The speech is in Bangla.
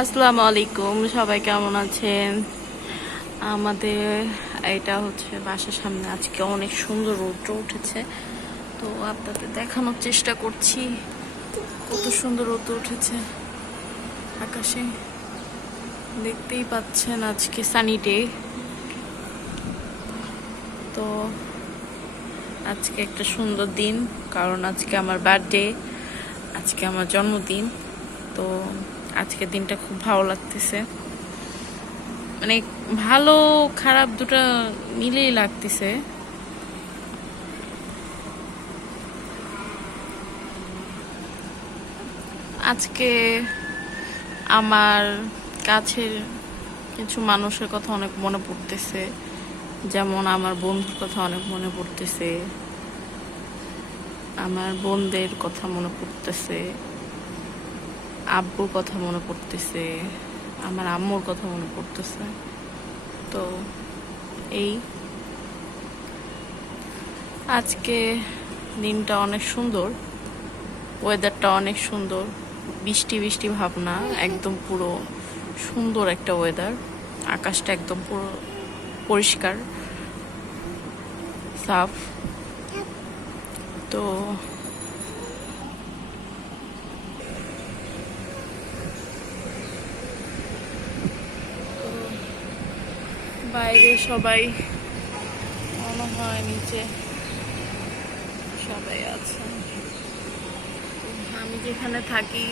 আসসালামু আলাইকুম, সবাই কেমন আছেন? আমাদের এটা হচ্ছে বাসার সামনে আজকে অনেক সুন্দর রৌদ্র উঠেছে, তো আপনাদের দেখানোর চেষ্টা করছি কত সুন্দর রৌদ্র উঠেছে আকাশে। দেখতেই পাচ্ছেন আজকে সানি ডে। তো আজকে একটা সুন্দর দিন, কারণ আজকে আমার বার্থডে, আজকে আমার জন্মদিন। তো আজকের দিনটা খুব ভালো লাগতেছে, মানে ভালো খারাপ দুটা মিলেই লাগতেছে। আজকে আমার কাছের কিছু মানুষের কথা অনেক মনে পড়তেছে, যেমন আমার বন্ধুর কথা অনেক মনে পড়তেছে, আমার বোনদের কথা মনে পড়তেছে, আব্বুর কথা মনে পড়তেছে, আমার আম্মুর কথা মনে পড়তেছে। তো এই আজকে দিনটা অনেক সুন্দর, ওয়েদারটা অনেক সুন্দর, বৃষ্টি বৃষ্টি ভাবনা, একদম পুরো সুন্দর একটা ওয়েদার। আকাশটা একদম পুরো পরিষ্কার সাফ। তো বাইরে সবাই মনে হয় নিচে সবাই আছে। আমি যেখানে থাকি